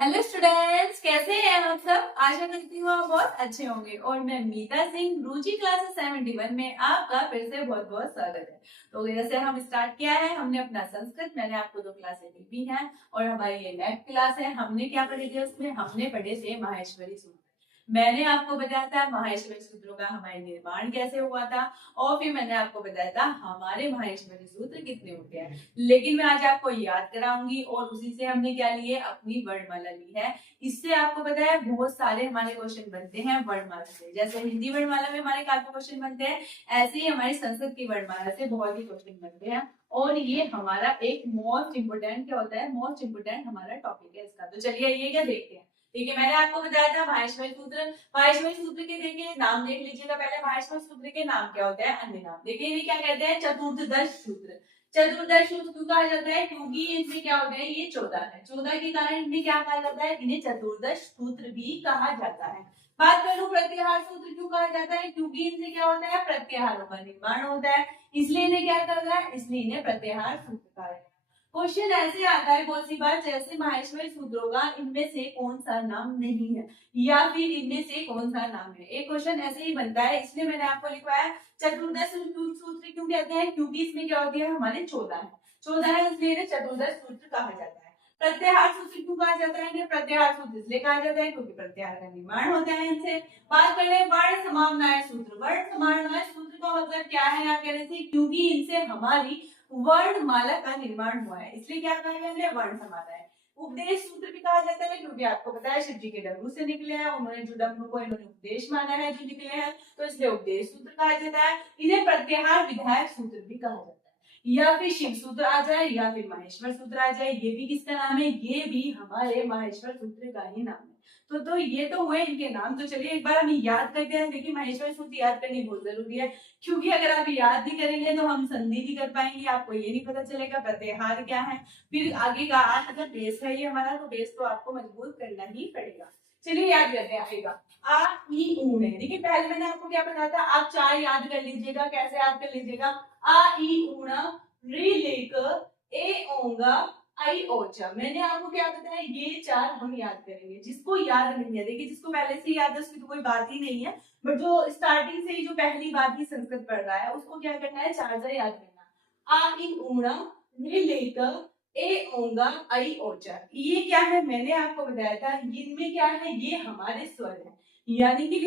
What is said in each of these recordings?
Hello students, कैसे हैं आप सब। आशा करती हूँ आप बहुत अच्छे होंगे। और मैं मीता सिंह रुचि क्लासेस 71 में आपका फिर से बहुत बहुत स्वागत है। तो जैसे हम स्टार्ट किया है, हमने अपना संस्कृत, मैंने आपको 2 क्लासें दी भी हैं और हमारी ये नेक्स्ट क्लास है। हमने क्या पढ़े थे उसमें, हमने पढ़े थे माहेश्वरी सूत्र। मैंने आपको बताया था माहेश्वरी सूत्रों का हमारे निर्माण कैसे हुआ था, और फिर मैंने आपको बताया था हमारे माहेश्वरी सूत्र कितने होते हैं। लेकिन मैं आज आपको याद कराऊंगी और उसी से हमने क्या लिए, अपनी वर्णमाला ली है। इससे आपको पता है बहुत सारे हमारे क्वेश्चन बनते हैं वर्णमाला से। जैसे हिंदी वर्णमाला में हमारे काफी क्वेश्चन बनते हैं, ऐसे ही हमारी संस्कृत की वर्णमाला से बहुत ही क्वेश्चन बनते हैं। और ये हमारा एक मोस्ट इंपोर्टेंट क्या होता है, मोस्ट इंपोर्टेंट हमारा टॉपिक है इसका। तो चलिए ये क्या देखते हैं। ठीक है, मैंने आपको बताया था माहेश्वरी सूत्र। माहेश्वरी सूत्र के देखिए नाम देख लीजिएगा। पहले माहेश्वरी सूत्र के नाम क्या होते हैं, अन्य नाम देखिए। ये क्या कहते हैं, चतुर्दश सूत्र। चतुर्दश सूत्र क्यों कहा जाता है, क्योंकि इनमें क्या होते हैं, ये 14 है। 14 के कारण इन्हें क्या कहा जाता है, इन्हें चतुर्दश सूत्र भी कहा जाता है। बात करूं प्रत्याहार सूत्र क्यों कहा जाता है, क्योंकि इनसे क्या होता है, प्रत्याहारों का निर्माण होता है, इसलिए इन्हें क्या कहता है, इसलिए इन्हें प्रत्याहार सूत्र कहा जाता है। क्वेश्चन ऐसे आता है बहुत सी बार, जैसे माहेश्वरी सूत्रों का इनमें से कौन सा नाम नहीं है या फिर इनमें से कौन सा नाम है। एक क्वेश्चन ऐसे ही बनता है, इसलिए मैंने आपको लिखवाया चतुर्दश सूत्र क्यों कहते हैं, क्योंकि इसमें क्या होती है, हमारे 14 है। 14 है इसलिए इन्हें चतुर्दश सूत्र कहा जाता है। प्रत्याहार सूत्र क्यों कहा जाता है, इन्हें प्रत्याहार सूत्र इसलिए कहा जाता है क्योंकि प्रत्याहार का निर्माण होता है इनसे। बात करें वर्ण समाननायक सूत्र। वर्ण समाननायक सूत्र का मतलब क्या है, यहाँ कहने से क्योंकि इनसे हमारी वर्णमाला का निर्माण हुआ है, इसलिए क्या कहा गया है, वर्ण समाननायक। उपदेश सूत्र भी कहा जाता है क्योंकि आपको पता है शिव जी के डमरू से निकले हैं, उन्होंने जो डमरू को इन्होंने उपदेश माना है, जो निकले हैं, तो इसलिए उपदेश सूत्र कहा जाता है। इन्हें प्रत्याहार विधायक सूत्र भी कहा जाता है। या फिर शिव सूत्र आ जाए या फिर माहेश्वर सूत्र आ जाए, ये भी किसका नाम है, ये भी हमारे माहेश्वर सूत्र का ही नाम है। तो ये तो हुए इनके नाम। तो चलिए एक बार हम याद करते हैं। देखिए माहेश्वर सूत्र याद करनी बहुत जरूरी है, क्योंकि अगर आप याद नहीं करेंगे तो हम संधि नहीं कर पाएंगे, आपको ये नहीं पता चलेगा प्रत्याहार क्या है, फिर आगे का अगर बेस है ये हमारा, तो बेस तो आपको मजबूत करना ही पड़ेगा। चलिए याद करते हैं आएगा। आ ई ऊ है। देखिए पहले मैंने आपको क्या बताया था, आप 4 याद कर लीजिएगा। कैसे याद कर लीजिएगा, आ ई ऊणा, री लेक, ए ओंगा, आई ओचा। मैंने आपको क्या बताया, ये 4 हम याद करेंगे। जिसको याद नहीं है, देखिए जिसको पहले से याद है उसकी तो कोई बात ही नहीं है, बट जो स्टार्टिंग से ही जो पहली बार ही संस्कृत पढ़ रहा है उसको क्या करना है, 4 याद करना। आ ई ऊणा, री लेक, ए ओंगा, आई ओचा। ये क्या है, मैंने आपको बताया था इनमें क्या है, ये हमारे स्वर है। यानी कि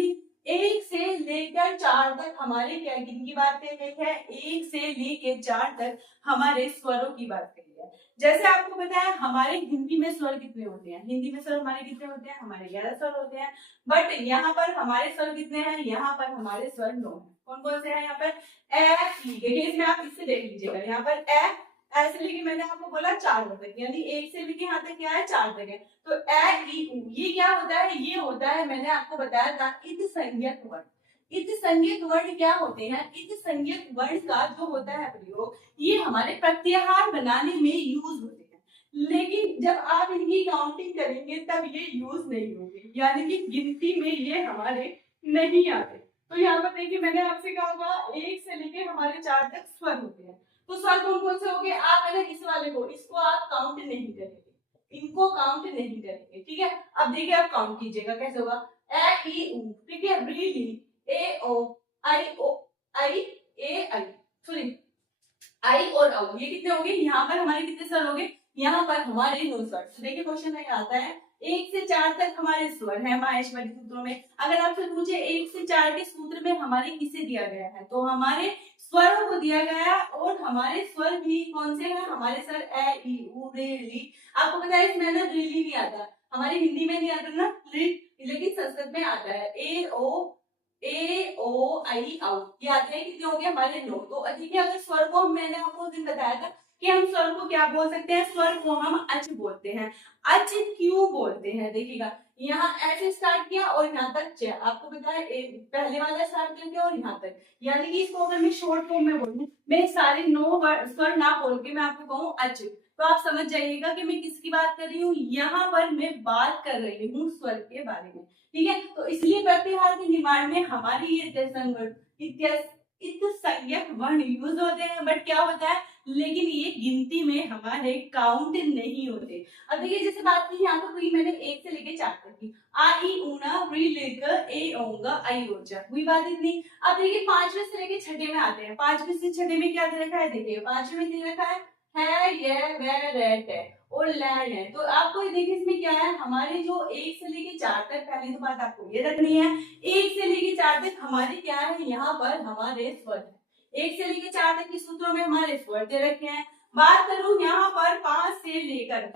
1 से लेकर 4 तक हमारे क्या, किनकी बात कर रही है, 1 से लेकर 4 तक हमारे स्वरों की बात कर रही है। जैसे आपको पता है हमारे हिंदी में स्वर कितने होते हैं, हिंदी में स्वर हमारे कितने होते हैं, हमारे 11 स्वर होते हैं। बट यहाँ पर हमारे स्वर कितने हैं, यहाँ पर हमारे स्वर 9 है। कौन कौन से हैं यहाँ पर, ए ई। देखिए इसमें आप इससे देख लीजिएगा, यहाँ पर ए ऐसे लेके मैंने आपको बोला 4 तक, यानी 1 से लेके यहाँ तक क्या है, 4 तक है। तो ए ई उ ये क्या होता है, ये होता है, मैंने आपको बताया था इत संज्ञक वर्ण। इत संज्ञक वर्ण क्या होते हैं, इत संज्ञक वर्ण का जो होता है प्रयोग, ये हमारे प्रत्याहार बनाने में यूज होते हैं। लेकिन जब आप इनकी काउंटिंग करेंगे तब ये यूज नहीं होंगे, यानी कि गिनती में ये हमारे नहीं आते। तो यहाँ पर देखिए मैंने आपसे कहा था 1 से लेके हमारे 4 तक स्वर होते हैं। तो स्वर कौन कौन से हो गए, आप अगर इस वाले को, इसको आप काउंट नहीं करेंगे, इनको काउंट नहीं करेंगे, ठीक है। अब देखिए आप काउंट कीजिएगा कैसे होगा, ए ई उ, ठीक है, री ए ओ आई ए आई, सॉरी आई और औ, ये कितने हो गए, यहाँ पर हमारे कितने स्वर हो गए, यहाँ पर हमारे 9 स्वर। तो देखिए क्वेश्चन में आता है 1 से 4 तक हमारे स्वर है माहेश्वरी सूत्रों में। अगर आपसे पूछे 1 से 4 के सूत्र में हमारे किसे दिया गया है, तो हमारे स्वरों को दिया गया, और हमारे स्वर भी कौन से हैं, हमारे स्वर ए ई उ रे ली। आपको पता है इसमें ना री नहीं आता, हमारी हिंदी में नहीं आता ना री, लेकिन संस्कृत में आता है ए ओ आई औ। ये आते हैं कितने हो गए हमारे 9। तो ठीक है, अगर स्वर को मैंने आपको उस दिन बताया था कि हम स्वर को क्या बोल सकते हैं, स्वर को हम अच बोलते हैं। अच क्यों बोलते हैं, देखिएगा यहाँ ऐसे स्टार्ट किया और यहाँ तक च, आपको पता है पहले वाला स्टार्ट करके और यहाँ तक, यानी कि इसको अगर मैं शॉर्ट फॉर्म में बोलूं, मैं सारे 9 स्वर ना बोल के मैं आपको कहूँ अच, तो आप समझ जाइएगा कि मैं किसकी बात कर रही हूँ। यहाँ पर मैं बात कर रही हूँ स्वर के बारे में, ठीक है। तो इसलिए प्रत्याहार के निर्माण में हमारी ये इत संज्ञक वर्ण यूज होते हैं, बट क्या होता है, लेकिन ये गिनती में हमारे काउंट नहीं होते। अब देखिए जैसे बात की यहाँ तो हुई मैंने 1 से लेके 4 तक की, आ ई ऊना री लेकर ए ओंगा आई ओजा, हुई बात इतनी। अब देखिए 5वें से लेके 6ठे में आते हैं, 5वें से 6ठे में क्या दे रखा है, देखिए 5वें में दे रखा है ये वे रेट है और लैंड है। तो आपको देखिए इसमें क्या है, हमारे जो 1 से लेके 4 तक, पहली तो बात आपको ये रखनी है, 1 से लेके 4 तक हमारे क्या है, यहाँ पर हमारे स्वर है। 1 से लेके 4 तक के सूत्रों में हमारे स्वर दे रखे हैं। बात करूं यहाँ पर 5 से लेकर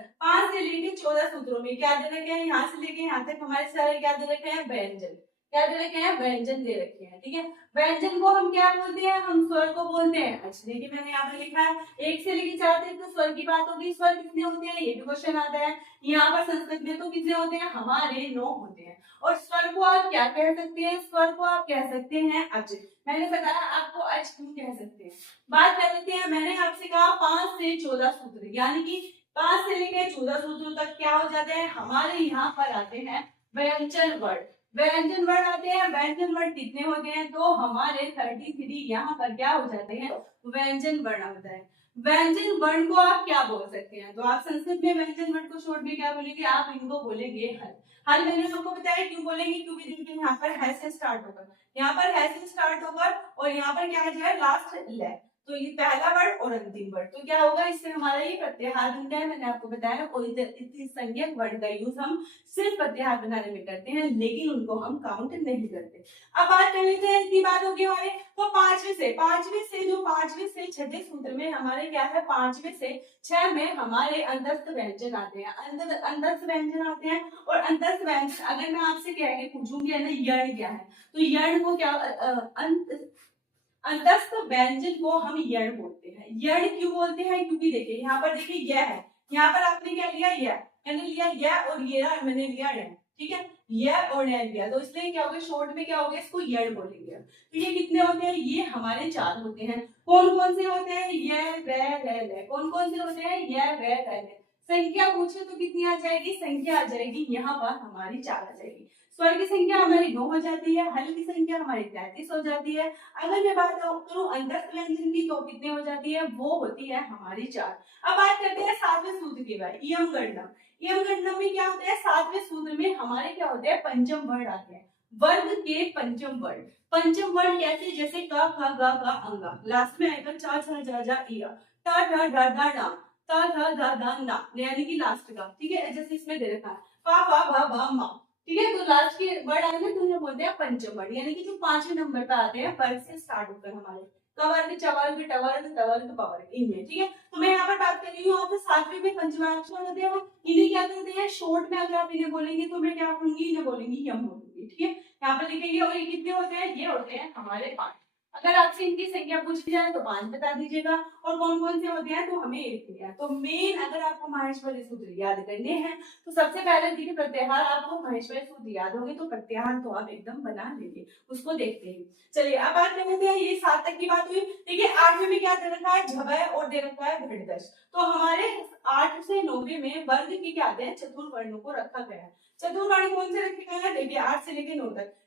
14 सूत्रों में क्या दे रखे हैं, यहाँ से लेके यहाँ तक हमारे सारे क्या दे रखे हैं, व्यंजन। क्या दे रखे हैं, व्यंजन दे रखे हैं, ठीक है। व्यंजन को हम क्या बोलते हैं, हम स्वर को बोलते हैं। अच्छा देखिए मैंने यहाँ पर लिखा है 1 से लेके 4 तक तो स्वर की बात होगी, स्वर कितने होते हैं, ये भी क्वेश्चन आता है। यहाँ पर संस्कृत में तो कितने होते हैं, हमारे 9 होते हैं। और स्वर को आप क्या कह सकते हैं, स्वर को आप कह सकते हैं अज। मैंने बताया आपको अज क्यों कह सकते हैं। बात कर लेते हैं, मैंने आपसे कहा 5 से 14 सूत्र, यानी कि 5 से लेकर 14 सूत्रों तक क्या हो जाते हैं, हमारे यहाँ पर आते हैं व्यंजन वर्ण। व्यंजन वर्ण आते हैं, व्यंजन वर्ण कितने होते हैं, तो हमारे 33 यहाँ पर क्या हो जाते हैं, व्यंजन वर्ण होता है। व्यंजन वर्ण को आप क्या बोल सकते हैं, तो आप संस्कृत में व्यंजन वर्ण को शॉर्ट में क्या बोलेंगे, आप इनको बोलेंगे हल। हल मैंने आपको बताया क्यों बोलेंगे, क्योंकि देखिए यहाँ पर है से स्टार्ट होकर, यहाँ पर है से स्टार्ट होकर और यहाँ पर क्या आ जाए लास्ट ले, तो ये पहला वर्ड और अंतिम वर्ड, तो क्या होगा, इससे हमारा ये प्रत्याहार बनता है। मैंने आपको बताया कोई इतनी संज्ञक वर्ड का यूज हम सिर्फ प्रत्याहार बनाने में करते हैं, लेकिन उनको हम काउंट नहीं करते। अब बात कर लेते हैं, इतनी बात होगी हमारे, तो पांचवें से छठे सूत्र में हमारे क्या है, 5वें से 6 में हमारे अंतस्थ व्यंजन आते हैं, अंतस्थ व्यंजन आते हैं। और अंतस्थ व्यंजन अगर मैं आपसे कह के पूछूंगी ना यण क्या है, तो यण को क्या अंतस्थ व्यंजन को हम यण बोलते हैं। यण क्यों बोलते हैं, क्योंकि देखिए यहाँ पर देखिए यह है, यहाँ पर आपने क्या लिया, यह मैंने लिया, यह और ये मैंने लिया ण, ठीक है, यह और ण लिया, तो इसलिए क्या होगा, शॉर्ट में क्या होगा, इसको यण बोलेंगे। तो ये कितने होते हैं, ये हमारे 4 होते हैं। कौन कौन से होते हैं, यह व, कौन कौन से होते हैं, यह व। संख्या पूछे तो कितनी आ जाएगी, संख्या आ जाएगी यहाँ पर हमारी 4 आ जाएगी। स्वर की संख्या हमारी 9 हो जाती है, हल की संख्या हमारी 33 हो जाती है। अगर मैं बात करूं अंतस्थ व्यंजन की तो कितनी हो जाती है, वो होती है हमारी 4। अब बात करते हैं 7वें सूत्र की बात, इयम गणना। इयम गणना में क्या होता है, 7वें सूत्र में हमारे क्या होते हैं, पंचम वर्ण आते हैं, वर्ग के पंचम वर्ण। पंचम वर्ण कैसे, जैसे क ख ग घ अंगा, लास्ट में आएगा च छ ज झ इया, ट ढ ढ ढ ण, त थ ध ध न, यानी कि लास्ट का, ठीक है, जैसे इसमें दे रखा है प फ भ भ म, ठीक है। तो लास्ट के वर्ड आए ना तो उन्हें बोलते हैं पंचम वर्ड, यानी कि जो 5वें नंबर पे आते हैं वर्ग से स्टार्ट होकर हमारे कवर्ग चवर्ग टवर्ग तवर्ग पवर्ग, इनमें, ठीक है। तो मैं यहाँ पर बात कर रही हूँ, यहाँ पर 7वें में पंचमाक्षर होते हैं, इन्हें क्या करते हैं, शॉर्ट में अगर आप इन्हें बोलेंगे तो मैं क्या बोलूंगी, इन्हें बोलेंगी यम बोलूंगी, ठीक है। यहाँ पर लिखेंगे और ये कितने होते हैं, ये होते हैं हमारे 5। अगर आपसे इनकी संख्या पूछी जाए तो 5 बता दीजिएगा, और कौन कौन से होते हैं तो हमें 1 दिया। तो मेन अगर आपको माहेश्वरी सूत्र याद करने हैं तो सबसे पहले देखिए प्रत्याहार, आपको माहेश्वरी सूत्र याद होंगे तो प्रत्याहार तो आप एकदम बना लेंगे, उसको देखते हैं। चलिए अब बात कर लेते हैं, ये 7 तक की बात हुई। देखिए 8वें में क्या दे रखा है, झबय और दे रखा है घटदश। तो हमारे 8 से 9वें में वर्ग के क्या आते हैं, चतुर्वर्णों को रखा गया है। चतुर्वर्ण कौन से रखे गए हैं, देखिए 8 से लेकर 9 तक।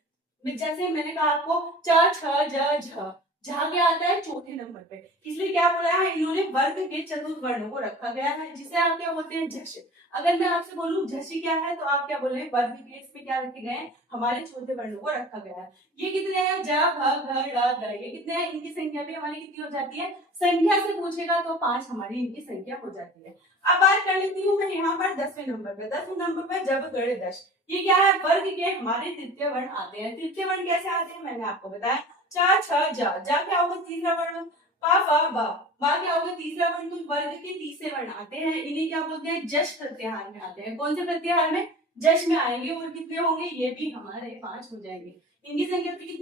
जैसे मैंने कहा आपको च छ ज झ, झा क्या आता है 4थे नंबर पे, इसलिए क्या बोला है, इन्होंने वर्ग के चतुर्वर्णों को रखा गया है, जिसे आप क्या बोलते हैं, झष। अगर मैं आपसे बोलूं झषि क्या है, तो आप क्या बोले, वर्ग के इस पे क्या रखे गए हैं, हमारे चौथे वर्णों को रखा गया है। ये कितने हैं, ज भ घ ड़ द, ये कितने हैं, इनकी संख्या भी हमारी कितनी हो जाती है, संख्या से पूछेगा तो 5 हमारी इनकी संख्या हो जाती है। अब बात कर लेती हूँ मैं यहाँ पर 10वें नंबर पे, 10वें नंबर पे जब गण दश, ये क्या है, वर्ग के हमारे तृतीय वर्ण आते हैं। तृतीय वर्ण कैसे आते हैं, मैंने आपको बताया च छ ज, जा क्या होगा तीसरा वर्ण, प फ ब, बा क्या होगा तीसरा वर्ण, तो वर्ग के तीसरे वर्ण आते हैं, इन्हें क्या बोलते हैं, जश प्रत्याहार में आते हैं। कौन से प्रत्याहार में, जश में आएंगे, और कितने होंगे, ये भी हमारे 5 हो जाएंगे। इनकी संख्या